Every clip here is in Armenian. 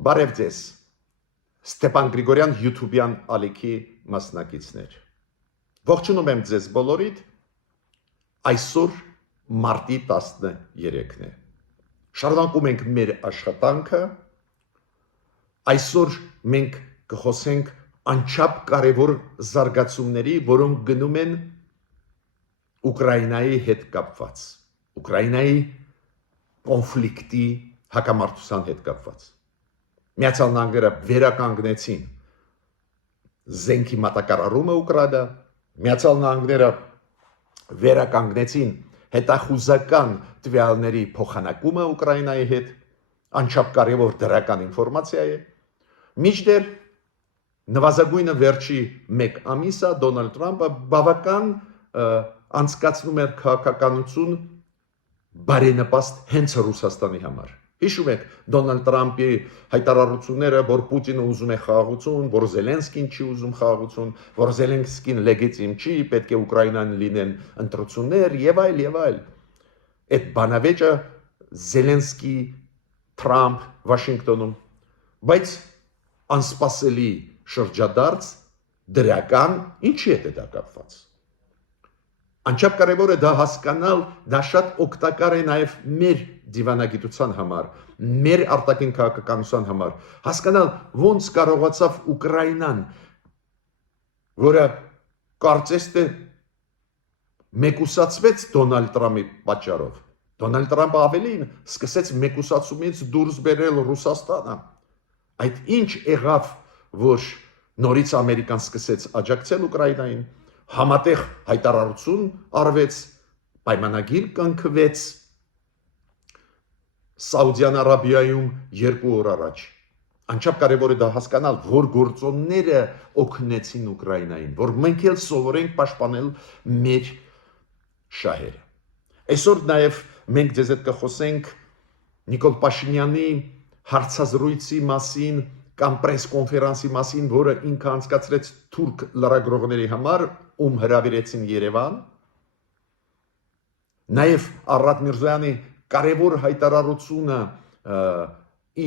Բարև ձեզ, Ստեփան Գրիգորյան YouTube-յան ալիքի մասնակիցներ։ Ողջունում եմ ձեզ բոլորիդ, այսօր մարտի 13-ն է։ Շարունակում ենք մեր աշխատանքը, այսօր մենք կխոսենք անչափ կարևոր զարգացումների, որոնք գնում են Ուկրաինայի հետ կապված, Ուկրաինայի կոնֆլիկտի հակամարտության հետ կապված։ Միացյալ Նահանգները վերականգնեցին զենքի մատակարարումը Ուկրաինա, Միացյալ Նահանգները վերականգնեցին հետախուզական տվյալների փոխանակումը Ուկրաինայի հետ, անչափ կարևոր դրական ինֆորմացիա է։ Մինչդեռ նվազագույնը վերջի 1 ամիսը Դոնալդ Թրամփը բավական անցկացնում էր քաղաքականություն բարենպաստ հենց Ռուսաստանի համար։ Հիշում եք Դոնալդ Թրամփի հայտարարությունները, որ Պուտինը ուզում է խաղաղություն, որ Զելենսկին չի ուզում խաղաղություն, որ Զելենսկին լեգիտիմ չի, պետք է Ուկրաինան լինեն ընտրություններ եւ այլ։ Այդ բանավեճը Զելենսկի, Թրամփ, Վաշինգտոնում, բայց անսպասելի շրջադարձ դրական ինչի հետ է դա կապված։ Անչափ կարևոր է դա հասկանալ, դա շատ օգտակար է նաև մեր դիվանագիտության համար, մեր արտաքին քաղաքականության համար, հասկանալ ոնց կարողացավ Ուկրաինան, որը կարծես թե մեկուսացվեց Դոնալդ Թրամփի պատճառով։ Դոնալդ Թրամփը ավելին սկսեց մեկուսացումից դուրս բերել Ռուսաստանը։ Այդ ինչ եղավ, որ նորից Ամերիկան սկսեց աջակցել Ուկրաինային, համատեղ հայտարարություն արվեց, պայմանագիր կնքվեց Սաուդյան Արաբիայում 2 օր առաջ։ Անչափ կարևոր է դա հասկանալ, որ գործոնները օգնեցին Ուկրաինային, որ մենք էլ սովորենք պաշտպանել մեր շահերը։ Այսօր նաև մենք ձեզ հետ կխոսենք Նիկոլ Փաշինյանի հարցազրույցի մասին կամ պրես-կոնֆերանսի մասին, որը ինքը անցկացրեց թուրք լրագրողների համար, ում հրավիրեցին Երևան։ Նաև Արարատ Միրզոյանի կարևոր հայտարարությունը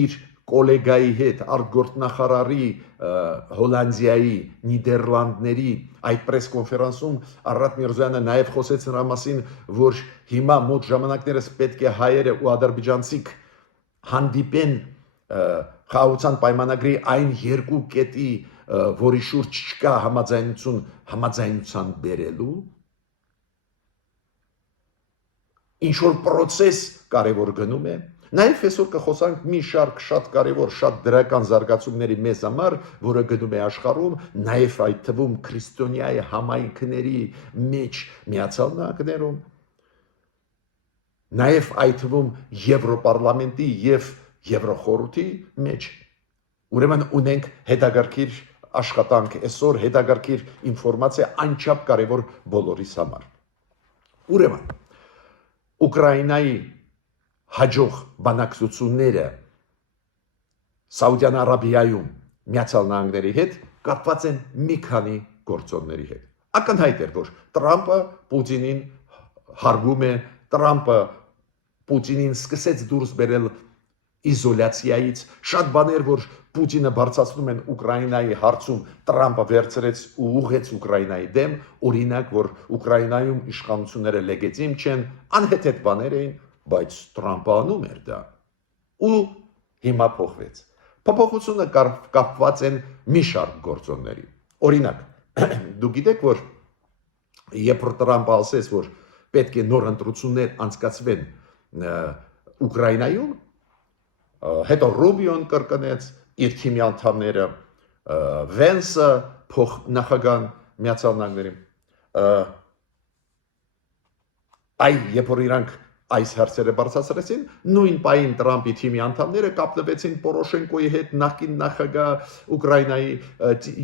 իր կոլեգայի հետ, արտգործնախարարի Հոլանդիայի, Նիդերլանդների այդ պրես-կոնֆերանսում Արարատ Միրզոյանը նաև խոսեց նրա մասին, որ հիմա մոտ ժամանակներս պետք է հայերը ու ադրբեջանցիք հանդիպեն խաղաղության պայմանագրի այն 2 կետի, որի շուրջ չկա համաձայնության բերելու, ինչ որ process կարևոր գնում է։ Նաև այսօր կխոսանք մի շարք շատ կարևոր, շատ դրական զարգացումների մեզ համար, որը գնում է աշխարհում, նաև այդ թվում քրիստոնյայի համայնքների մեջ Միացյալ Նահանգներում, նաև այդ թվում Եվրոպարլամենտի եւ Եվրոխորհրդի մեջ։ Ուրեմն ունենք հետագարկիր աշխատանք այսօր, հետագարկիր ինֆորմացիա անչափ կարևոր բոլորիս համար։ Ուրեմն Ուկրաինայի հաջող բանակցությունները Սաուդյան Արաբիայում Միացյալ Նահանգների հետ կապված են մի քանի գործոնների հետ։ Ակնհայտ էր, որ Թրամփը Պուտինին հարգում է, Թրամփը Պուտինին սկսեց դուրս բերել իզոլյացիայից, շատ բաներ, որ Պուտինը բարձրացնում են Ուկրաինայի հարցում, Թրամփը վերցրեց ու ուղղեց Ուկրաինայի դեմ, օրինակ, որ Ուկրաինայում իշխանությունները լեգիտիմ չեն, անհեթեթ բաներ էին, բայց Թրամփը անում էր դա։ Ու հիմա փոխվեց։ Փոփոխությունը կապված են մի շարք գործոնների։ Օրինակ, դու գիտեք, որ երբ Թրամփը ասեց, որ պետք է նոր ընտրություններ անցկացվեն Ուկրաինայում, հետո Ռուբիոն կրկնեց իր թիմի անդամները, Վենսը փոխնախագահ Միացյալ Նահանգների, երբ որ իրանք այս հարցերը բարձրացրեցին, նույն պահին Թրամփի թիմի անդամները կապնվեցին Պորոշենկոյի հետ, նախկին նախագահ Ուկրաինայի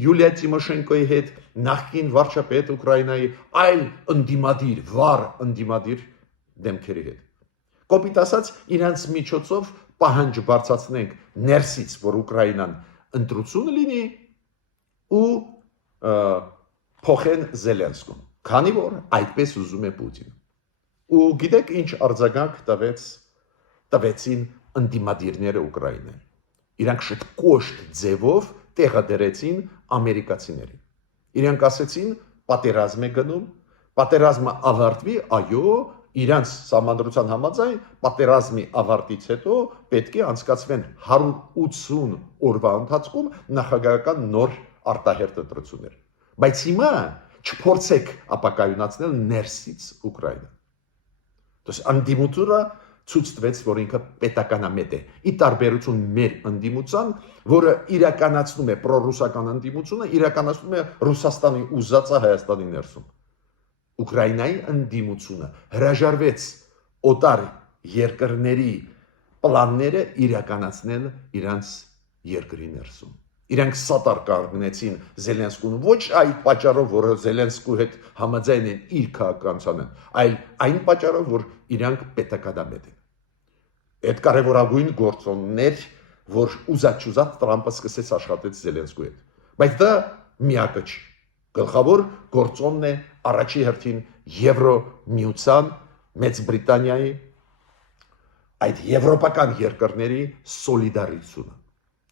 Յուլիա Տիմոշենկոյի հետ, նախկին վարչապետ Ուկրաինայի, այլ ընդդիմադիր, վառ ընդդիմադիր դեմքերի հետ։ Կոպիտ ասած, իրանց միջոցով պահանջ բարձրացնենք ներսից, որ Ուկրաինան ընտրություն լինի ու փոխեն Զելենսկուն, քանի որ այդպես ուզում է Պուտինը։ Ու գիտեք ինչ արձագանք տվեցին ընդդիմադիրները Ուկրաինայի։ իրանք շատ կոշտ ձևով տեղը դրեցին ամերիկացիներին։ Իրանք ասեցին, պատերազմ է գնում, պատերազմը ավարտվի, այո, իրանց սահմանադրության համաձայն պատերազմի ավարտից հետո պետք է անցկացվեն 180 օրվա ընթացքում նախագահական նոր արտահերթ ընտրություններ։ Բայց հիմա չփորձեք ապակայունացնել ներսից Ուկրաինա։ Դες անդիմությունը ցույց տվեց, որ ինքը պետականամետ է։ Ի տարբերություն մեր անդիմության, որը իրականացնում է պրոռուսական անդիմությունը, իրականացնում է Ռուսաստանի ուզածը Հայաստանի ներսում։ Ուկրաինայի անդիմությունը հրաժարվեց օտար երկրների պլանները իրականացնել իրանց երկրի ներսում։ Իրանք սատար կանգնեցին Զելենսկուն ոչ այդ պատճառով, որ Զելենսկու հետ համաձայն են իր քաղաքականությանը, այլ այն պատճառով, որ իրանք պետականամետ են։ Այդ կարևորագույն գործոններ, որ ուզած Տրամպը սկսեց աշխատել Զելենսկու հետ։ Բայց դա միակը չի։ Գլխավոր գործոնն է առաջի հերթին Եվրոմիության, Մեծ Բրիտանիայի այդ եվրոպական երկրների սոլիդարությունը։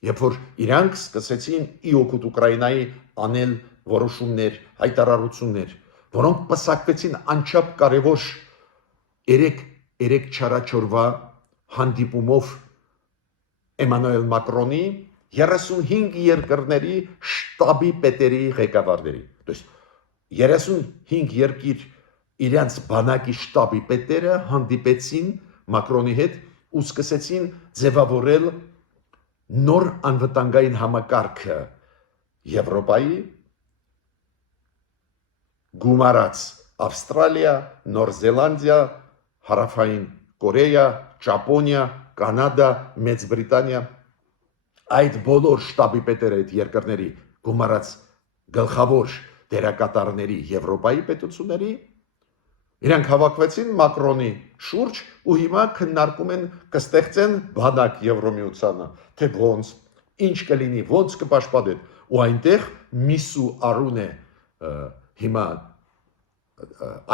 Երբ որ իրանք սկսեցին իօգուտ Ուկրաինայի անել որոշումներ, հայտարարություններ, որոնք պսակվեցին անչափ կարևոր 3 չարաչորվա հանդիպումով Էմանուել Մակրոնի 35 երկրների շտաբի պետերի ղեկավարների։ Դες 35 երկիր իրանց բանակի շտաբի պետերը հանդիպեցին Մակրոնի հետ ու սկսեցին ձևավորել նոր անվտանգային համակարգը Եվրոպայի գումարած Ավստրալիա, Նոր Զելանդիա, Հարավային Կորեա, Ճապոնիա, Կանադա, Մեծ Բրիտանիա այդ բոլոր շտաբի պետերը այդ երկրների գումարած գլխավոր դերակատարների Եվրոպայի պետությունների իրանք հավաքվեցին Մակրոնի շուրջ ու հիմա քննարկում են կստեղծեն բանակ Եվրոմիությանը, թե ոնց, ինչ կլինի, ոնց կպաշտպանեն ու այնտեղ Միսու Արուն է հիմա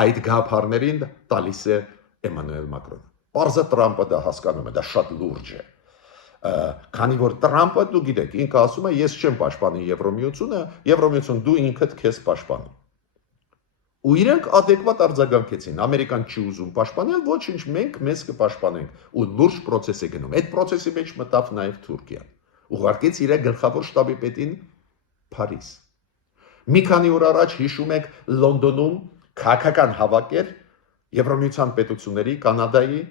այդ գաղափարներին տալիս է Էմանուել Մակրոնը։ Պարզը Տրամպը դա հասկանում է, դա շատ լուրջ է։ Քանի որ Տրամպը դու գիտեք, ինքը ասում է ես չեմ պաշտպանի Եվրոմիությունը, Եվրոմիություն դու ինքդ քեզ պաշտպանի։ Ու իրենք adekvat արձագանքեցին, Ամերիկան չի ուզում պաշտպանել, ոչինչ, մենք մեզ կպաշտպանենք ու լուրջ process է գնում։ Այդ process-ի մեջ մտավ նաև Թուրքիան։ Ուղարկեց իր գլխավոր շտաբի պետին Փարիզ։ Մի քանի օր առաջ հիշում եք Լոնդոնում քաղաքական հավաք էր Եվրոմիության պետությունների, Կանադայի,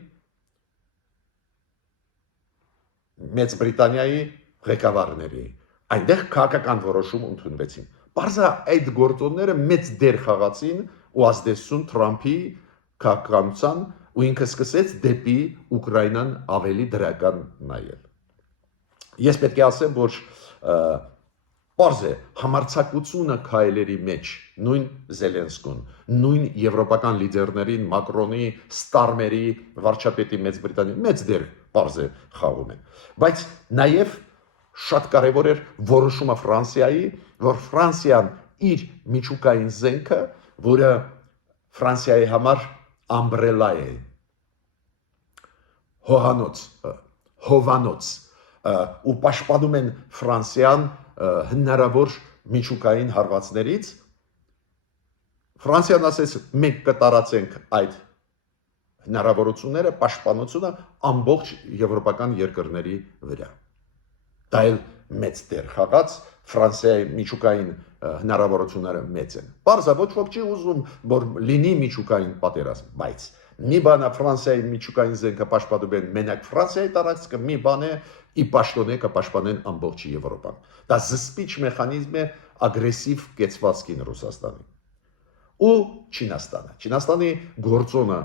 Մեծ Բրիտանիայի ղեկավարների։ Այնտեղ քաղաքական որոշում ընդունվեցին։ Պարզա այդ գործոնները մեծ դեր խաղացին ու ազդեցություն Թրամփի քաղաքականության ու ինքը սկսեց դեպի Ուկրաինան ավելի դրական նայել։ Ես պետք է ասեմ, որ պարզ է համարձակությունը քայլերի մեջ նույն Զելենսկուն, նույն եվրոպական լիդերներին, Մակրոնի, Ստարմերի, վարչապետի Մեծ Բրիտանիայի մեծ դեր պարզ է խաղում են։ Բայց նաև շատ կարևոր էր որոշումը Ֆրանսիայի, որ Ֆրանսիան իր միջուկային զենքը, որը Ֆրանսիայի համար ամբրելա է, հովանոց, ու պաշտպանում են Ֆրանսիան հնարավոր միջուկային հարվածներից, Ֆրանսիան ասեց մենք կտարածենք այդ հնարավորությունները, պաշտպանությունը ամբողջ եվրոպական երկրների վրա։ Դա էլ մեծ դեր խաղաց Ֆրանսիայի միջուկային հնարավորությունները մեծ են։ Պարզա ոչ ոք չի ուզում, որ լինի միջուկային պատերազմ, բայց մի բան է Ֆրանսիայի միջուկային զենքը պաշտպանում են մենակ Ֆրանսիայի տարածքը, մի բան է ի պաշտոնե կպաշտպանեն ամբողջ Եվրոպան։ Դա զսպիչ մեխանիզմ է ագրեսիվ կեցվածքին Ռուսաստանի։ Ու Չինաստանը։ Չինաստանի գործոնը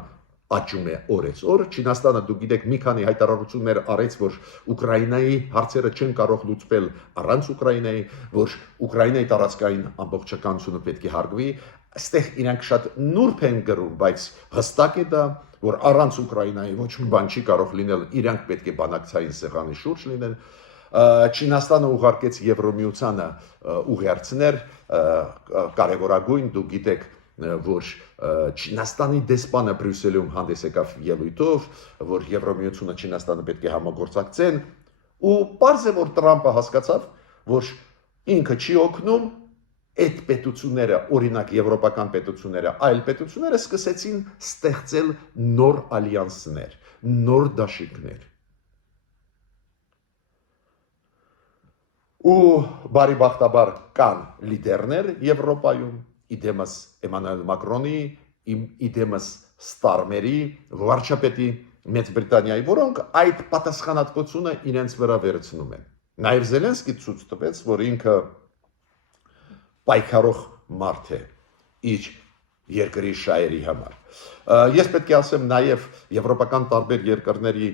աճում է օրեցօր։ Չինաստանը դու գիտեք մի քանի հայտարարություններ արեց, որ Ուկրաինայի հարցերը չեն կարող լուծվել առանց Ուկրաինայի, որ Ուկրաինայի տարածքային ամբողջականությունը պետք է հարգվի։ Այստեղ իրանք շատ նուրբ են գրում, բայց հստակ է դա, որ առանց Ուկրաինայի ոչ մի բան չի կարող լինել, իրանք պետք է բանակցային սեղանի շուրջ լինեն։ Չինաստանը ուղարկեց Եվրոմիությանը ուղերձներ, կարևորագույն դու գիտեք, որ Չինաստանի դեսպանը Բրյուսելում հանդես եկավ ելույթով, որ Եվրոմիությունը Չինաստանը պետք է համագործակցեն, Ու պարզ է որ Տրամպը հասկացավ, որ ինքը չի օգնում այդ պետությունները, օրինակ եվրոպական պետությունները, այլ պետությունները սկսեցին ստեղծել նոր ալյանսներ, նոր դաշինքներ։ Ու բարիբախտաբար կան լիդերներ Եվրոպայում, իդեմս Էմանուել Մակրոնի, իդեմս Ստարմերի, վարչապետի Մեծ Բրիտանիայի, որոնք այդ պատասխանատվությունը իրենց վրա վերցնում են։ Նաև Զելենսկի ցույց տվեց, որ ինքը պայքարող մարդ է իր երկրի շահերի համար։ Ես պետք է ասեմ նաև եվրոպական տարբեր երկրների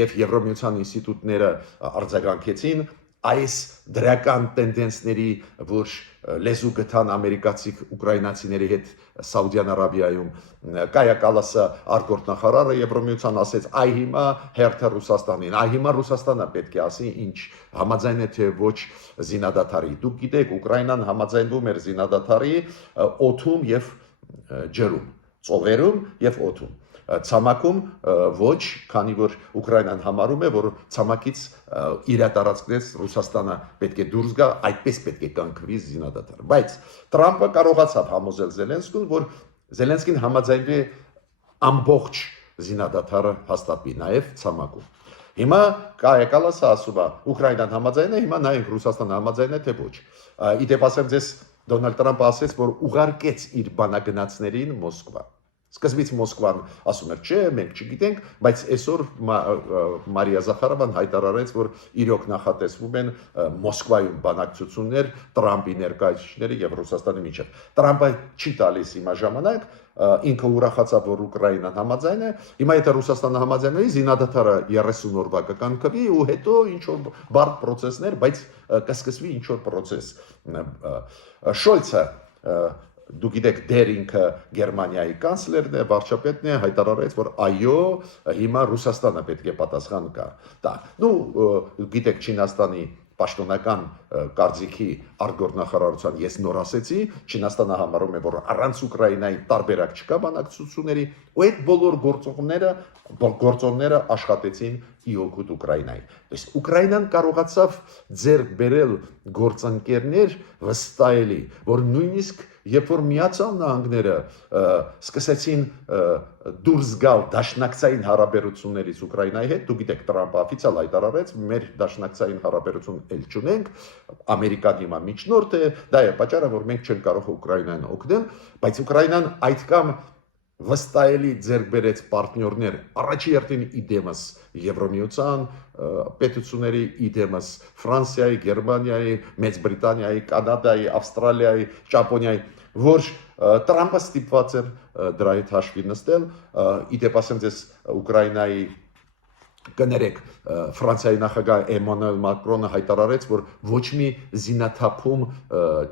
եւ Եվրոմիության ինստիտուտները արձագանքեցին այս դրական տենդենսների, որ լեզու գտան ամերիկացի ուկրաինացիների հետ Սաուդյան Արաբիայում, Կայա Կալասը արտգործնախարարը Եվրոմիության ասեց, այ հիմա հերթը Ռուսաստանին, այ հիմա Ռուսաստանը պետք է ասի ինչ համաձայն է թե ոչ զինադադարի։ Դուք գիտեք, Ուկրաինան համաձայնվում էր զինադադարի օդում եւ ջրում, ծովերում եւ օդում։ Ցամաքում ոչ, քանի որ Ուկրաինան համարում է, որ ցամաքից իր տարածքից Ռուսաստանը պետք է դուրս գա, այդպես պետք է կանգնվի զինադադար։ Բայց Տրամպը կարողացավ համոզել Զելենսկուն, որ Զելենսկին համաձայնվի ամբողջ զինադադարը հաստատվի, նաև ցամաքում։ Հիմա Կայա Կալասը ասում է, Ուկրաինան համաձայն է, հիմա նայենք Ռուսաստանը համաձայն է թե ոչ։ Իդեպ ասեմ ձեզ, Դոնալդ Տրամպը ասեց, որ ուղարկեց իր բանագնացներին Մոսկվա։ Սկզբից Մոսկվան ասում էր, չէ, մենք չգիտենք, բայց այսօր Մարիա Զախարովան հայտարարեց, որ իրոք նախատեսվում են Մոսկվայում բանակցություններ Տրամպի ներկայացուցիչների եւ Ռուսաստանի միջեւ։ Տրամպը չի տալիս հիմա ժամանակ, ինքը ուրախացավ, որ Ուկրաինան համաձայն է։ Հիմա եթե Ռուսաստանը համաձայն է, զինադադարը 30 օրվա կկանգնվի ու հետո ինչ որ բարդ process-ներ, բայց կսկսվի ինչ որ process։ Շոլցը Դուք գիտեք, դեր ինքը Գերմանիայի կանցլերն է, վարչապետն է, հայտարարեց, որ այո, հիմա Ռուսաստանը պետք է պատասխան տա։ Գիտեք, Չինաստանի պաշտոնական կարծիքի արտգործնախարարության ես նոր ասեցի, Չինաստանը համարում է, որ առանց Ուկրաինայի տարբերակ չկա բանակցությունների, ու այդ բոլոր գործոնները աշխատեցին ի օգուտ Ուկրաինայի։ Իսկ Ուկրաինան կարողացավ ձեռք բերել գործընկերներ վստահելի, որ նույնիսկ երբ որ Միացյալ Նահանգները սկսեցին դուրս գալ դաշնակցային հարաբերություններից Ուկրաինայի հետ, դուք գիտեք, Տրամպը օֆիցիալ հայտարարեց, մեր դաշնակցային հարաբերություն ել չունենք, Ամերիկան հիմա միջնորդ է, դա է պատճառը, որ մենք չենք կարող Ուկրաինային օգնել, բայց Ուկրաինան այդքան վստահելի ձեռք բերեց պարտներներ, առաջի հերթին իդեմս Եվրոմիության պետությունների իդեմս Ֆրանսիայի, Գերմանիայի, Մեծ Բրիտանիայի, Կանադայի, Ավստրալիայի, Ճապոնիայի, որ Տրամպը ստիպված էր դրա հետ հաշվի նստել, իդեպ ասեմ ձեզ Ուկրաինայի կներեք, Ֆրանսիայի նախագահ Էմանուել Մակրոնը հայտարարեց, որ ոչ մի զինաթափում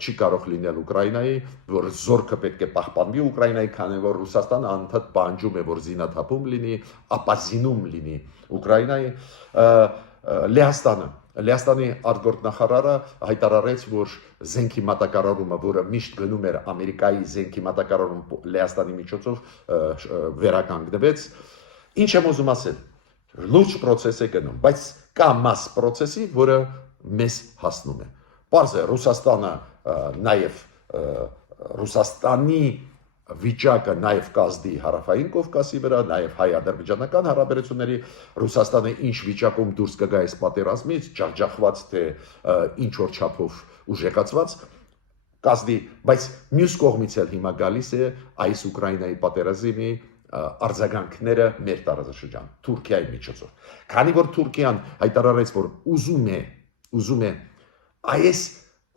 չի կարող լինել Ուկրաինայի, որ զորքը պետք է պահպանվի Ուկրաինայի, քանի որ Ռուսաստանը անդադ պահանջում է, որ զինաթափում լինի, ապազինում լինի Ուկրաինայի։ Լեհաստանի արտգործնախարարը հայտարարեց, որ զենքի մատակարարումը, որը միշտ գնում էր Ամերիկայի զենքի մատակարարում Լեհաստանի միջոցով վերականգնվեց։ Ինչ եմ ուզում ասել, լուրջ process է գնում, բայց կա մաս process-ի, որը մեզ հասնում է։ Պարզ է, Ռուսաստանը նաև Ռուսաստանի վիճակը նաև կազդի Հարավային Կովկասի վրա, նաև հայ-ադրբեջանական հարաբերությունների, Ռուսաստանը ինչ վիճակում դուրս կգա այս պատերազմից, ջախջախված թե ինչ որ չափով ուժեղացված կազդի, բայց մյուս կողմից էլ հիմա գալիս է այս Ուկրաինայի պատերազմի արձագանքները մեր տարածաշրջան, Թուրքիայի միջոցով։ Քանի որ Թուրքիան հայտարարեց, որ ուզում է այս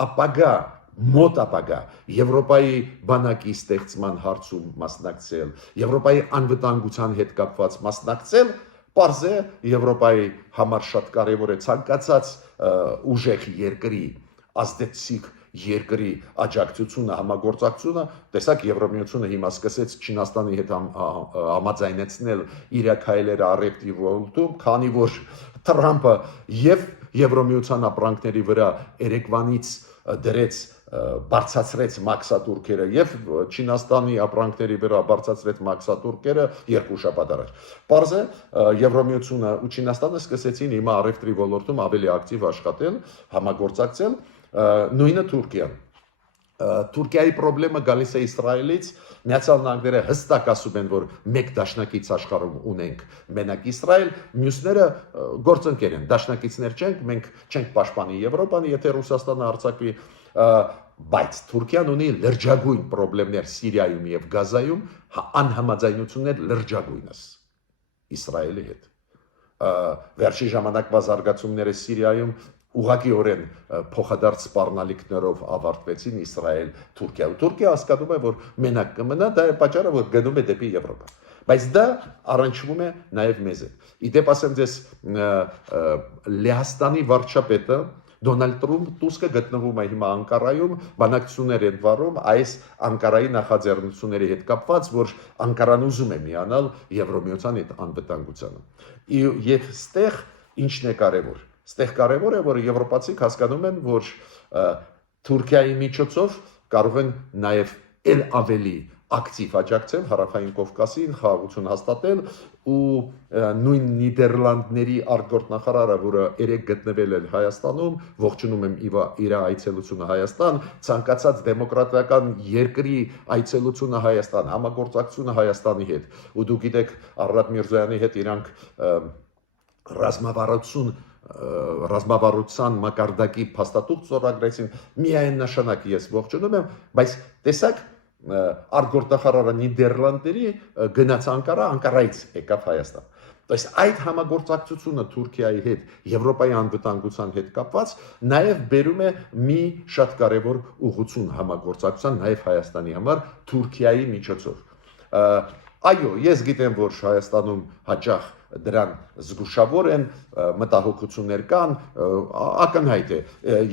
ապագա մոտ ապագա Եվրոպայի բանակի ստեղծման հարցում մասնակցել, Եվրոպայի անվտանգության հետ կապված մասնակցել, պարզ է Եվրոպայի համար շատ կարևոր է ցանկացած ուժեղ երկրի ազդեցիկ երկրի աջակցությունը, համագործակցությունը, տեսակ Եվրոմիությունը հիմա սկսեց Չինաստանի հետ համաձայնեցնել իր քայլերը առևտրի ոլորտում, քանի որ Տրամպը եւ Եվրոմիության ապրանքների վրա երեկվանից դրեց բարձացրեց մաքսատուրքերը եւ Չինաստանի ապրանքների վրա բարձացրեց մաքսատուրքերը 2 շաբաթ առաջ։ Պարզ է, Եվրոմիությունը ու Չինաստանը սկսեցին հիմա առևտրի ոլորտում ավելի ակտիվ աշխատել, համագործակցել, նույնը Թուրքիան։ Թուրքիայի խնդրը գալիս է Իսրայելից, Միացյալ Նահանգները հստակ ասում են, որ մեկ դաշնակից աշխարհում ունենք մենակ Իսրայել, մյուսները գործընկեր են, դաշնակիցներ չենք, մենք չենք պաշտպանի Եվրոպան, եթե Ռուսաստանը հարձակվի, բայց Թուրքիան ունի լրջագույն խնդիրներ Սիրիայում եւ Գազայում, անհամաձայնություններ լրջագույնս Իսրայելի հետ։ Վերջի ժամանակվա զարգացումները Սիրիայում ուղղակիորեն փոխադարձ սպառնալիքներով ավարտվեցին Իսրայել, Թուրքիա։ Թուրքիա հասկանում է, որ մենակ կմնա, դա է պատճառը, որ գնում է դեպի Եվրոպա։ Բայց դա առնչվում է նաև մեզ։ Իդեպ ասեմ ձեզ, Լեհաստանի վարչապետը Դոնալդ Տուսկը գտնվում է հիմա Անկարայում, բանակցություններ են վարում այս Անկարայի նախաձեռնությունների հետ կապված, որ Անկարան ուզում է միանալ Եվրոմիության հետ անվտանգությանը։ Եվ ստեղ ինչն է կարևոր։ Ստեղ կարևոր է, որ եվրոպացիք հասկանում են, որ Թուրքիայի միջոցով կարող են նաև ել ավելի ակտիվ աջակցել Հարավային Կովկասին, խաղաղություն հաստատել ու նույն Նիդերլանդների արտգործնախարարը, որը երեք գտնվել է Հայաստանում, ողջունում եմ իր այցելությունը Հայաստան, ցանկացած դեմոկրատական երկրի այցելությունը Հայաստան, համագործակցությունը Հայաստանի հետ։ Ու դուք գիտեք, Արարատ Միրզոյանի հետ իրանք ռազմավարության մակարդակի փաստաթուղթ ստորագրեցին, միայն նշանակ ես ողջունում եմ, բայց տեսակ արտգործնախարարը Նիդերլանդների գնաց Անկարա, Անկարայից եկավ Հայաստան։ Բայց այդ համագործակցությունը Թուրքիայի հետ, Եվրոպայի անվտանգության հետ կապված, նաև բերում է մի շատ կարևոր ուղղություն համագործակցության նաև Հայաստանի համար Թուրքիայի միջոցով։ Այո, ես գիտեմ, որ Հայաստանում հաճախ դրան զգուշավոր են, մտահոգություններ կան, ակնհայտ է։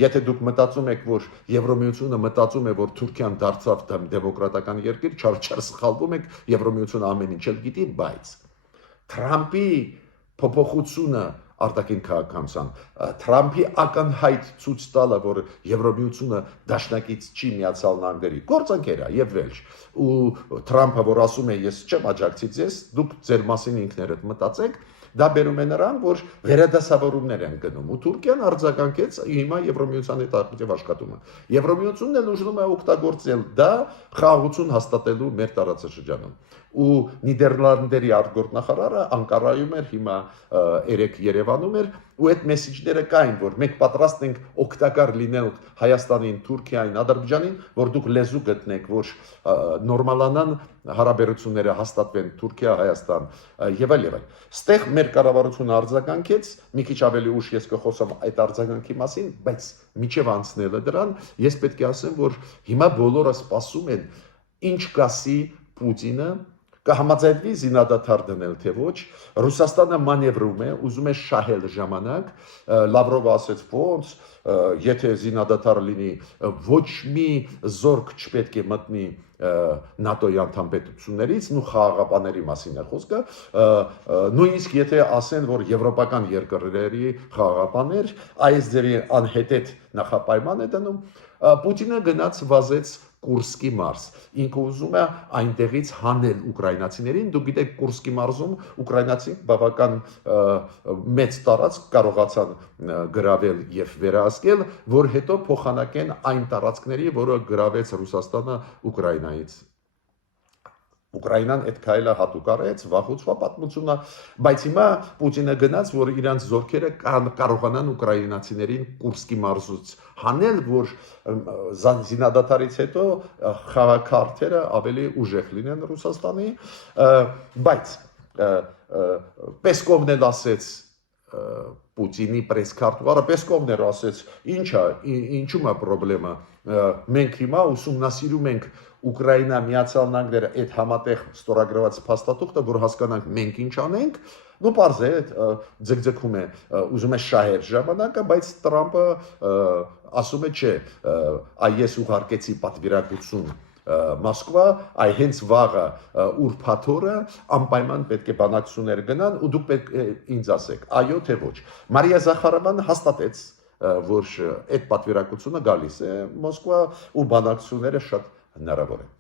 Եթե դուք մտածում եք, որ Եվրոմիությունը մտածում է, որ Թուրքիան դարձավ դեմոկրատական երկիր, չար սխալվում եք, Եվրոմիությունը ամեն ինչ էլ գիտի, բայց Թրամփի փոփոխությունը արտաքին քաղաքականության, Թրամփի ակնհայտ ցույց տալը, որ Եվրոմիությունը դաշնակից չի Միացյալ Նահանգների, գործընկեր է եւ վերջ։ Ու Թրամփը, որ ասում է, ես չեմ աջակցի ձեզ, դուք ձեր մասին ինքներդ մտածեք, դա բերում է նրան, որ վերադասավորումներ են գնում։ Ու Թուրքիան արձագանքեց հիմա Եվրոմիության հետ ակտիվ աշխատումը։ Եվրոմիությունն էլ ուզում է օգտագործել դա խաղաղություն հաստատելու մեր տարածաշրջանում։ Ու Նիդերլանդերի արտգործնախարարը Անկարայում էր, հիմա երեք Երևանում էր, ու այդ մեսիջները կային, որ մենք պատրաստ ենք օգտակար լինել Հայաստանին, Թուրքիային, Ադրբեջանին, որ դուք լեզու գտնեք, որ նորմալանան հարաբերությունները հաստատվեն Թուրքիա-Հայաստան եւ այլ եւ այլ։ Ստեղ մեր կառավարությունը արձագանքեց, մի քիչ ավելի ուշ ես կխոսեմ այդ արձագանքի մասին, բայց միջև անցնելը դրան, ես պետք է ասեմ, որ հիմա բոլորը սպասում են ինչ կասի Պուտինը, կհամաձայնվի զինադադար դնել թե ոչ, Ռուսաստանը մանևրում է, ուզում է շահել ժամանակ, Լավրովը ասեց ոնց, եթե զինադադար լինի, ոչ մի զորք չպետք է մտնի ՆԱՏՕ-ի անդամ պետություններից, ու խաղաղապաների մասին է խոսքը, նույնիսկ եթե ասեն, որ եվրոպական երկրների խաղաղապաներ, այս ձևի անհետեթ նախապայման է դնում, Պուտինը գնաց վազեց Կուրսկի մարզ, ինքը ուզում է այնտեղից հանել ուկրաինացիներին, դուք գիտեք Կուրսկի մարզում ուկրաինացիք բավական մեծ տարածք կարողացան գրավել եւ վերահսկել, որ հետո փոխանակեն այն տարածքների, որը գրավեց Ռուսաստանը Ուկրաինայից։ Ուկրաինան այդ քայլը հատուկ արեց, վախուցվա պատմությունը, բայց հիմա Պուտինը գնաց, որ իրանց զորքերը կարողանան ուկրաինացիներին Կուրսկի մարզից հանել, որ զինադադարից հետո խաղաքարտերը ավելի ուժեղ լինեն Ռուսաստանի, բայց Պեսկովն էլ ասեց Պուտինի պրեսկարտուղարը Պեսկովն էր ասեց, ինչու՞ է խնդրեմը, մենք հիմա ուսումնասիրում ենք Ուկրաինա, Միացյալ Նահանգները այդ համատեղ ստորագրված փաստաթուղթը, որ հասկանանք մենք ինչ անենք, ու պարզ է, ձգձգում է, ուզում է շահել ժամանակը, բայց Տրամփը ասում է, չէ, ես ուղարկեցի պատվիրակություն Մոսկվա, այ հենց վաղը ուրբաթ օրը անպայման պետք է բանակցություններ գնան ու դուք պետք է ինձ ասեք, այո թե ոչ։ Մարիա Զախարովան հաստատեց որ այդ պատվիրակությունը գալիս է Մոսկվա ու բանակցությունները շատ հնարավոր են։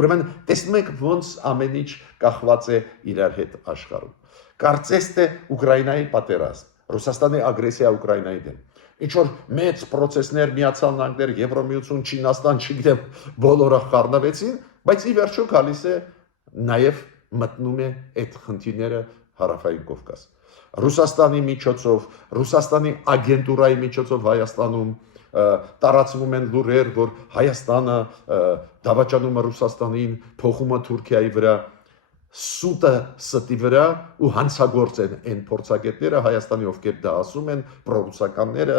Ուրեմն տեսնում եք ոնց ամեն ինչ կախված է իրար հետ աշխարհում։ Կարծես թե Ուկրաինայի պատերազմ, Ռուսաստանի ագրեսիա Ուկրաինայի դեմ, ինչ որ մեծ process-ներ Միացյալ Նահանգներ, Եվրոմիություն, Չինաստան, չգիտեմ, բոլորը խառնվեցին, բայց ի վերջո գալիս է նաև մտնում է այդ խնդիրները Հարավային Կովկաս։ Ռուսաստանի միջոցով, Ռուսաստանի ագենտուրայի միջոցով Հայաստանում տարածվում են լուրեր, որ Հայաստանը դավաճանում է Ռուսաստանին, փոխում է Թուրքիայի վրա, սուտը ստի վրա ու հանցագործեն այն փորձագետները Հայաստանի, ովքեր դա ասում են, պրոռուսականները,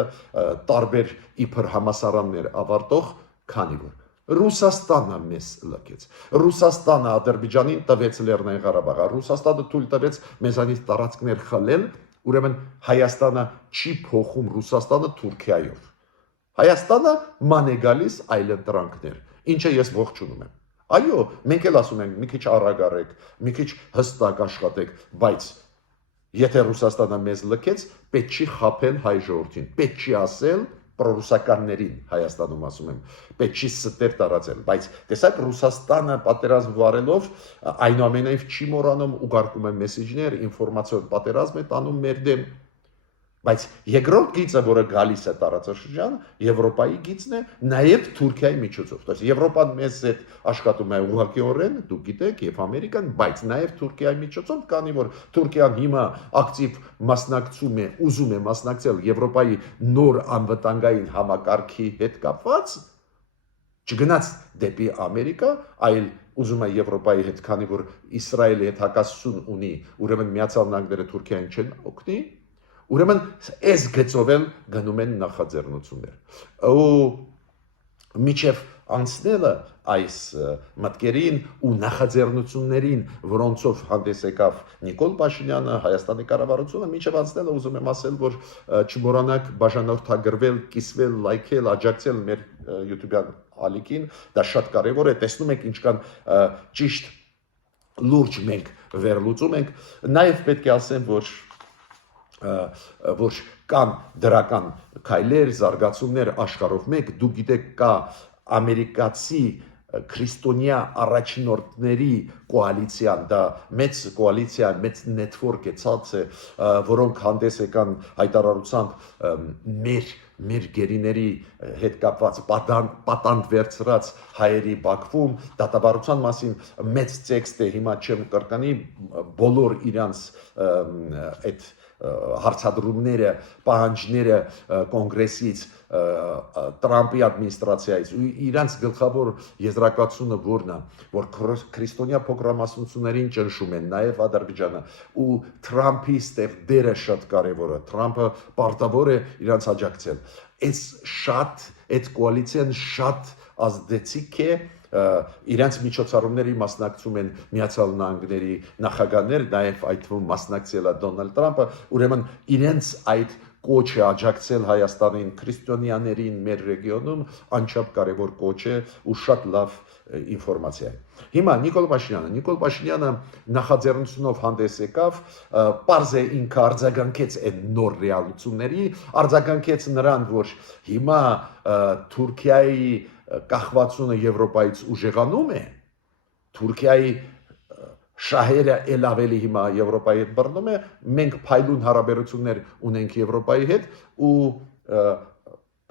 տարբեր իբր համասարաններ ավարտող, քանի որ Ռուսաստանը մեզ լքեց։ Ռուսաստանը Ադրբեջանին տվեց Լեռնային Ղարաբաղը, Ռուսաստանը թույլ տվեց մեզանից տարածքներ խլել, ուրեմն Հայաստանը չի փոխում Ռուսաստանը Թուրքիայով։ Հայաստանը ման է գալիս այլընտրանքներ, ինչը ես ողջունում եմ։ Այո, մենք էլ ասում ենք, մի քիչ արագ արեք, մի քիչ հստակ աշխատեք, բայց եթե Ռուսաստանը մեզ լքեց, պետք չի խաբել հայ ժողովրդին, պետք չի ասել պրոռուսականներին Հայաստանում ասում եմ, պետք չի ստեր տարածել, բայց տեսակ Ռուսաստանը պատերազմ վարելով այնուամենայնիվ չի մոռանում ուղարկում է մեսեջներ, ինֆորմացիոն պատերազմ է տանում մեր դեմ, բայց երկրորդ գիծը, որը գալիս է տարածաշրջան, Եվրոպայի գիծն է, նաև Թուրքիայի միջոցով։ Դες Եվրոպան մեզ հետ աշխատում է ուղղակիորեն, դուք գիտեք, եւ Ամերիկան, բայց նաև Թուրքիայի միջոցով, քանի որ Թուրքիան հիմա ակտիվ մասնակցում է, ուզում է մասնակցել Եվրոպայի նոր անվտանգային համակարգի հետ կապված, չգնաց դեպի Ամերիկա, այլ ուզում է Եվրոպայի հետ, քանի որ Իսրայելի հետ հակասություն ունի, ուրեմն Միացյալ Նահանգները Թուրքիային չեն օգնի, ուրեմն այս գծով էլ գնում են նախաձեռնություններ։ Ու միջև անցնելը այս մտքերին ու նախաձեռնություններին, որոնցով հանդես եկավ Նիկոլ Փաշինյանը, Հայաստանի կառավարությունը, միջև անցնելը ուզում եմ ասել, որ չմոռանաք բաժանորդագրվել, կիսվել, լայքել, աջակցել մեր YouTube-յան ալիքին, դա շատ կարևոր է, տեսնում եք ինչքան ճիշտ լուրջ մենք վերլուծում ենք, նաև պետք է ասեմ, որ կան դրական քայլեր, զարգացումներ աշխարհով մեկ, դուք գիտեք կա ամերիկացի քրիստոնյա առաջնորդների կոալիցիան, դա մեծ կոալիցիա, մեծ նետվորք է ցած է, որոնք հանդես եկան հայտարարությամբ մեր գերիների հետ կապված պատանդ վերցրած հայերի Բաքվում, դատավարության մասին մեծ տեքստ է, հիմա չեմ կրկնի, բոլոր իրանց այդ հարցադրումները, պահանջները կոնգրեսից, Տրամպի ադմինիստրացիայից ու իրանց գլխավոր եզրակացությունը որն է, որ քրիստոնյա փոքրամասնություններին ճնշում են, նաև Ադրբեջանը ու Տրամպի ստեղ դերը շատ կարևոր է, Տրամպը պարտավոր է իրանց աջակցել։ Այդ կոալիցիան շատ ազդեցիկ է, իրանց միջոցառումների մասնակցում են Միացյալ Նահանգների նախագահներ, նաև այդ թվում մասնակցել է Դոնալդ Տրամպը, ուրեմն իրենց այդ կոչը աջակցել Հայաստանին, քրիստոնյաներին մեր ռեգիոնում անչափ կարևոր կոչ է ու շատ լավ ինֆորմացիա է։ Հիմա Նիկոլ Փաշինյանը նախաձեռնությունով հանդես եկավ, պարզ է ինքը արձագանքեց այդ նոր ռեալությունների, արձագանքեց նրան, որ հիմա Թուրքիայի կախվածությունը Եվրոպայից ուժեղանում է, Թուրքիայի շահերը էլ ավելի հիմա Եվրոպայի հետ բռնում է, մենք փայլուն հարաբերություններ ունենք Եվրոպայի հետ ու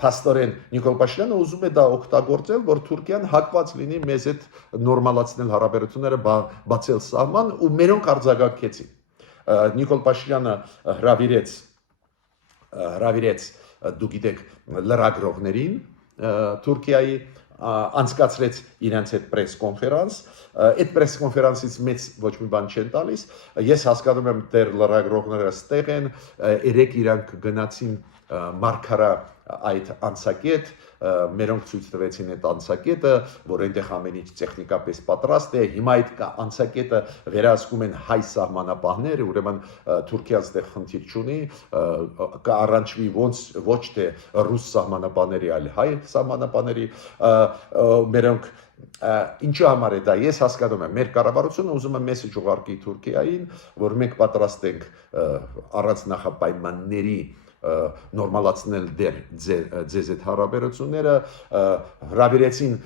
փաստորեն Նիկոլ Փաշինյանը ուզում է դա օգտագործել, որ Թուրքիան հակված լինի մեզ հետ նորմալացնել հարաբերությունները, բացել սահման ու մերոնք արձագանքեցին։ Նիկոլ Փաշինյանը հրավիրեց, դուք գիտեք, լրագրողներին Թուրքիայի, անցկացրեց իրենց հետ պրես կոնֆերանս, այդ պրես կոնֆերանսից մեծ ոչ մի բան չեն տալիս, ես հասկանում եմ դեռ լրագրողները ստեղ են, երեք իրանք գնացին Մարգարա այդ անցակետ, մերոնք ցույց տվեցին այդ անցակետը, որ այնտեղ ամեն ինչ տեխնիկապես պատրաստ է, հիմա այդ անցակետը վերահսկում են հայ սահմանապահները, ուրեմն Թուրքիան ստեղ խնդիր չունի, կառանջվի ոչ թե ռուս սահմանապահների, այլ հայ սահմանապահների, մերոնք ինչու համար է դա, ես հասկանում եմ, մեր կառավարությունը ուզում է մեսեջ ուղարկի Թուրքիային, որ մենք պատրաստ ենք առանց նախապայմանների նորմալացնել դեր ձեզ այդ հարաբերությունները, հրավիրեցին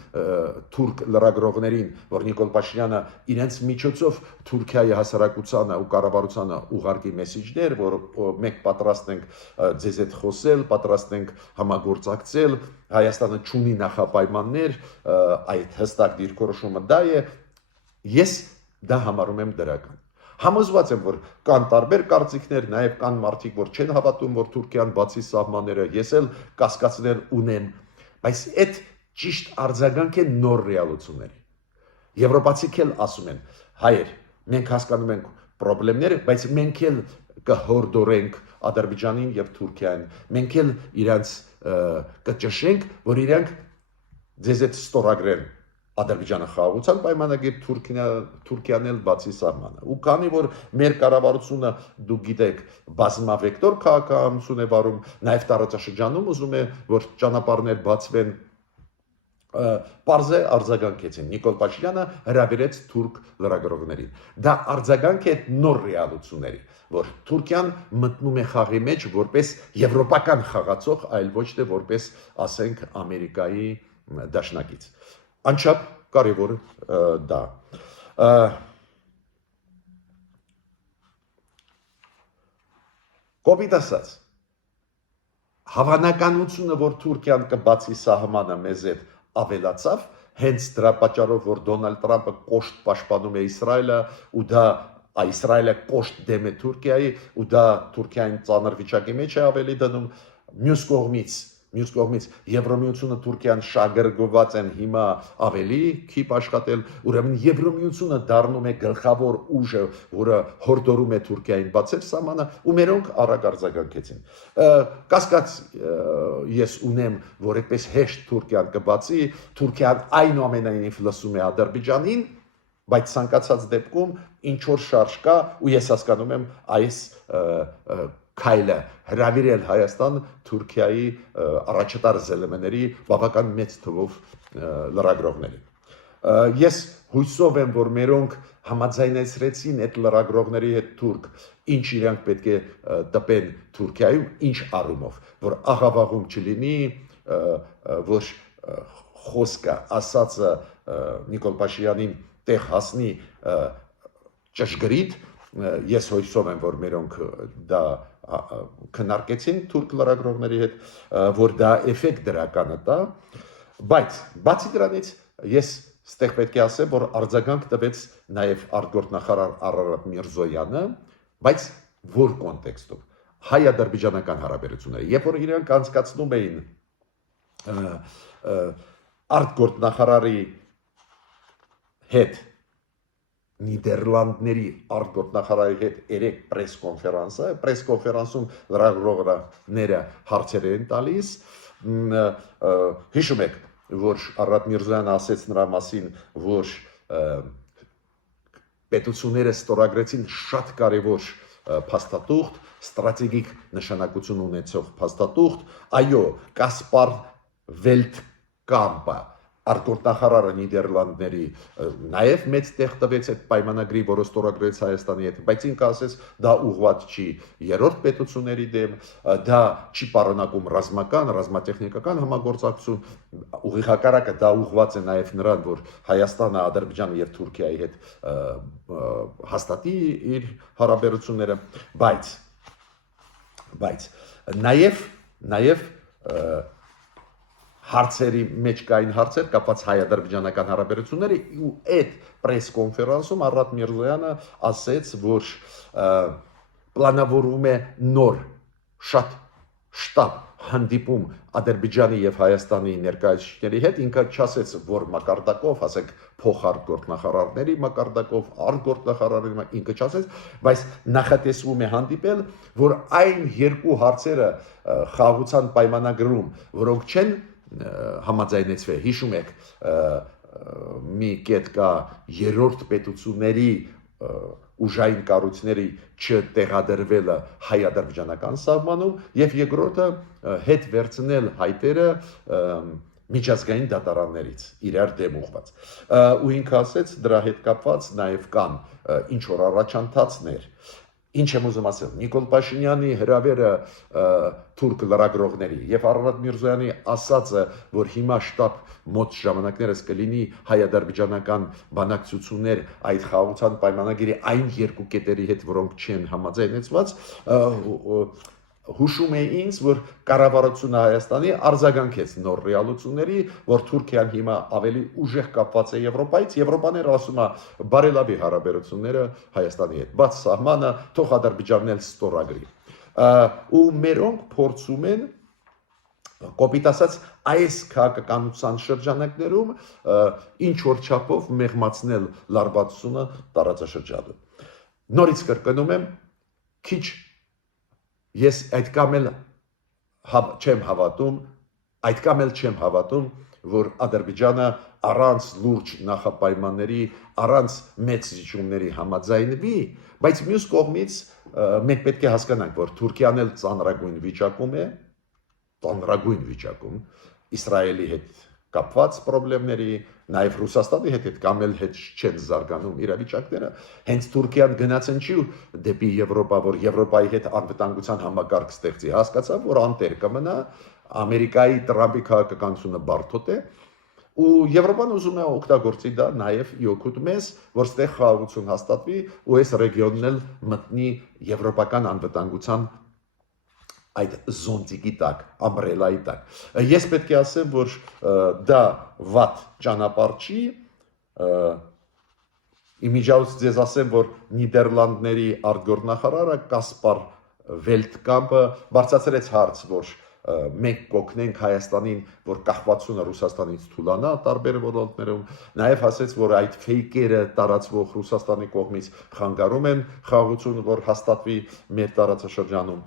թուրք լրագրողներին, որ Նիկոլ Փաշինյանը իրենց միջոցով Թուրքիայի հասարակությանը ու կառավարությանը ուղարկի մեսիջներ, որ մենք պատրաստ ենք ձեզ հետ խոսել, պատրաստ ենք համագործակցել, Հայաստանը չունի նախապայմաններ, այդ հստակ դիրքորոշումը դա է, ես դա համարում եմ դրական։ Համոզված եմ, որ կան տարբեր կարծիքներ, նաև կան մարդիկ, որ չեն հավատում, որ Թուրքիան բացի սահմանները, ես էլ կասկածներ ունեմ, բայց այդ ճիշտ արձագանք է նոր ռեալությունների։ Եվրոպացիք էլ ասում են, հայեր, մենք հասկանում ենք խնդիրները, բայց մենք էլ կհորդորենք Ադրբեջանին եւ Թուրքիան, մենք էլ իրանց կճշենք, որ իրանք ձեզ հետ ստորագրեն Ադրբեջանը խաղաղության պայմանագիր, Թուրքիան էլ բացի սահմանը։ Ու քանի որ մեր կառավարությունը դուք գիտեք բազմավեկտոր քաղաքականություն է վարում, նաև տարածաշրջանում ուզում է, որ ճանապարհներ բացվեն, Պարզե արձագանքեցին Նիկոլ Փաշինյանը հրավիրեց թուրք լրագրողներին։ Դա արձագանք է նոր ռեալությունների, որ Թուրքիան մտնում է խաղի մեջ որպես եվրոպական խաղացող, այլ ոչ թե որպես, ասենք, Ամերիկայի դաշնակից։ Անչափ կարևոր դա։ Կոպիտ ասած, հավանականությունը, որ Թուրքիան կբացի սահմանը մեզ հետ ավելացավ, հենց դրա պատճառով, որ Դոնալդ Տրամպը կոշտ պաշտպանում է Իսրայելը ու դա Իսրայելը կոշտ դեմ է Թուրքիայի ու դա Թուրքիային ծանր վիճակի մեջ է ավելի դնում, մյուս կողմից Եվրոմիությունը Թուրքիան շահագրգռված են հիմա ավելի քիչ աշխատել, ուրեմն Եվրոմիությունը դառնում է գլխավոր ուժը, որը հորդորում է Թուրքիային բացել սահմանը, ու մերոնք արագ արձագանքեցին։ Կասկած ես ունեմ, որ այդպես հեշտ Թուրքիան կբացի, Թուրքիան այնուամենայնիվ լսում է Ադրբեջանին, բայց ցանկացած դեպքում ինչ որ շարժ կա, ու ես հասկանում եմ այս քայլը հրավիրել Հայաստան Թուրքիայի առաջատար զելեմների բավական մեծ թվով լրագրողների։ Ես հույսով եմ, որ մերոնք համաձայնեցրեցին այդ լրագրողների հետ թուրք, ինչ իրանք պետք է տպեն Թուրքիայում, ինչ առումով, որ աղավաղում չլինի, որ խոսքը ասածը Նիկոլ Փաշինյանին տեղ հասնի ճշգրիտ, ես հույսով եմ, որ մերոնք դա քննարկեցին թուրք լրագրողների հետ, որ դա էֆեկտ դրականը տա, բայց բացի դրանից ես ստեղ պետք է ասեմ, որ արձագանք տվեց նաև արտգործնախարար Արարատ Միրզոյանը, բայց որ կոնտեքստով հայ-ադրբեջանական հարաբերությունները, երբ որ իրենք անցկացնում էին արտգործնախարարի հետ Նիդերլանդների արտգործնախարարի հետ երեք պրես-կոնֆերանսում լրագրողները հարցեր են տալիս, հիշում եք, որ Արարատ Միրզոյանը ասեց նրա մասին, որ պետությունները ստորագրեցին շատ կարևոր փաստաթուղթ, ստրատեգիկ նշանակություն ունեցող փաստաթուղթ, այո, Կասպար Վելտկամպը արտգործնախարարը Նիդերլանդների նաև մեծ տեղ տվեց այդ պայմանագրի, որը ստորագրեց Հայաստանի հետ, բայց ինքը ասեց, դա ուղղված չի երրորդ պետությունների դեմ, դա չի պարունակում ռազմատեխնիկական համագործակցություն, ուղիղ հակառակը դա ուղղված է նաև նրան, որ Հայաստանը, Ադրբեջանը եւ Թուրքիայի հետ հաստատի իր հարաբերությունները, բայց նաև հարցերի մեջ կային հարցեր կապված հայ-ադրբեջանական հարաբերությունների ու այդ պրես-կոնֆերանսում Արարատ Միրզոյանը ասեց, որ պլանավորվում է նոր շատ շտապ հանդիպում Ադրբեջանի եւ Հայաստանի ներկայացուցիչների հետ, ինքը չասեց, որ մակարդակով, ասենք, փոխարտգործնախարարների մակարդակով, արտգործնախարարների, ինքը չասեց, բայց նախատեսվում է հանդիպել, որ այն երկու հարցերը խաղաղության պայմանագրում, որոնք չեն համաձայնեցվել, հիշում եք, մի կետ կա երրորդ պետությունների ուժային կառույցների չտեղադրվելը հայ-ադրբեջանական սահմանում եւ երկրորդը հետ վերցնել հայտերը միջազգային դատարաններից իրար դեմ ուղված ու ինքը ասեց դրա հետ կապված նաեւ կան ինչ որ առաջընթացներ Ինչ եմ ուզում ասել, Նիկոլ Փաշինյանի հրավերը թուրք լրագրողների եւ Արարատ Միրզոյանի ասածը, որ հիմա շտապ մոտ ժամանակներս կլինի հայ-ադրբեջանական բանակցություններ այդ խաղաղության պայմանագիրի այն երկու կետերի հետ, որոնք չեն համաձայնեցված, հուշում է ինձ, որ կառավարությունը Հայաստանի արձագանքեց նոր ռեալությունների, որ Թուրքիան հիմա ավելի ուժեղ կապված է Եվրոպայից, Եվրոպաներ ասում է բարելավի հարաբերությունները Հայաստանի հետ, բաց սահմանը, թող Ադրբեջանն էլ ստորագրի։ Ու մերոնք փորձում են կոպիտ ասած այս քաղաքականության շրջանակներում ինչ որ չափով մեղմացնել լարվածությունը տարածաշրջանում։ Նորից կրկնում եմ, քիչ ես այդքան էլ չեմ հավատում, որ Ադրբեջանը առանց լուրջ նախապայմանների, առանց մեծ զիջումների համաձայնվի, բայց մյուս կողմից մենք պետք է հասկանանք, որ Թուրքիան էլ ծանրագույն վիճակում, Իսրայելի հետ կապված խնդիրների, նաև Ռուսաստանի հետ կամ էլ հետ չեն զարգանում իրավիճակները, հենց Թուրքիան գնաց ինչու դեպի Եվրոպա, որ Եվրոպայի հետ անվտանգության համակարգ ստեղծի, հասկացավ, որ անտեր կմնա, Ամերիկայի Տրամպի քաղաքականությունը բարդոտ է, ու Եվրոպան ուզում է օգտագործի դա նաև իօգուտ մեզ, որ ստեղ խաղաղություն հաստատվի ու այս ռեգիոնն էլ մտնի եվրոպական անվտանգության այդ զոնտիկի տակ, ամբրելայի տակ։ Ես պետք է ասեմ, որ դա վատ ճանապարհ չի, իմիջիայլոց ձեզ ասեմ, որ Նիդերլանդների արտգործնախարարը Կասպար Վելտկամպը բարձրացրեց հարց, որ մենք կօգնենք Հայաստանին, որ կախվածությունը Ռուսաստանից թուլանա տարբեր ոլորտներում, նաև ասեց, որ այդ ֆեյքերը տարածվող Ռուսաստանի կողմից խանգարում են խաղաղությունը, որ հաստատվի մեր տարածաշրջանում։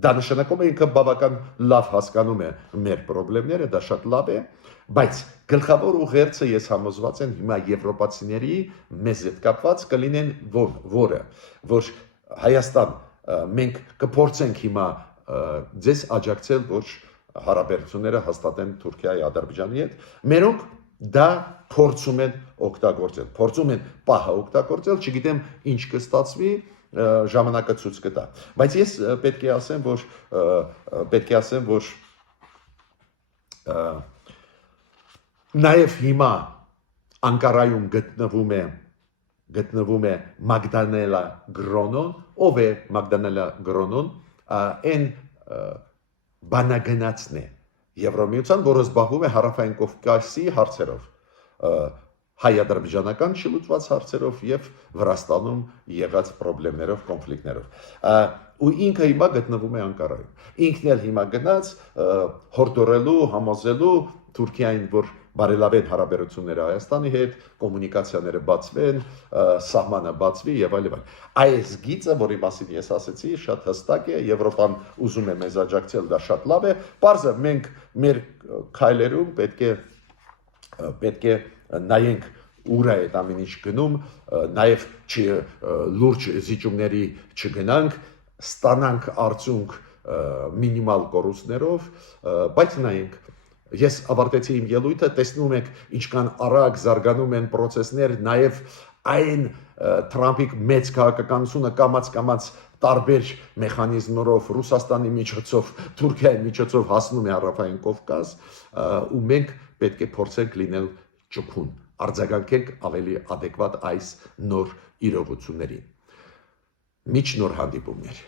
Դա նշանակում է ինքը բավական լավ հասկանում է մեր խնդիրները, դա շատ լավ է, բայց գլխավոր ուղերձը ես համոզված եմ հիմա եվրոպացիների մեզ հետ կապված կլինեն որը, որ Հայաստան մենք կփորձենք հիմա ձեզ աջակցել, որ հարաբերությունները հաստատեն Թուրքիայի, Ադրբեջանի հետ, մերոնք դա փորձում են օգտագործել, փորձում են պահը օգտագործել, չգիտեմ ինչ կստացվի, ժամանակը ցույց կտա, բայց ես պետք է ասեմ, որ նաև հիմա Անկարայում գտնվում է Մագդանելա Գրոնոն, ով է Մագդանելա Գրոնոն, այն բանագնացն է Եվրոմիության, որը զբաղվում է Հարավային Կովկասի հարցերով, հայ-ադրբեջանական չլուծված հարցերով եւ Վրաստանում եղած խնդիրներով, կոնֆլիկտներով։ Ու ինքը հիմա գտնվում է Անկարայում։ Ինքն էլ հիմա գնաց հորդորելու, համոզելու Թուրքիային, որ բարելավեն հարաբերությունները Հայաստանի հետ, կոմունիկացիաները բացվեն, սահմանը բացվի եւ այլն։ Այս գիծը, որի մասին ես ասացի, շատ հստակ է, Եվրոպան ուզում է մեզ աջակցել, դա շատ լավ է։ Պարզը մենք մեր քայլերում պետք է նայենք ուր է այդ ամեն ինչ գնում, նաև լուրջ զիջումների չգնանք, ստանանք արդյունք մինիմալ կորուստներով, բայց նայենք, ես ավարտեցի իմ ելույթը, տեսնում եք ինչքան արագ զարգանում են process-ներ, նաև այն Թրամփի մեծ քաղաքականությունը կամաց տարբեր մեխանիզմներով Ռուսաստանի միջոցով, Թուրքիայի միջոցով հասնում է Հարավային Կովկաս, ու մենք պետք է փորձենք լինել ճկուն, արձագանքենք ավելի adekvat այս նոր իրողություններին։ Միջ նոր հանդիպումներ։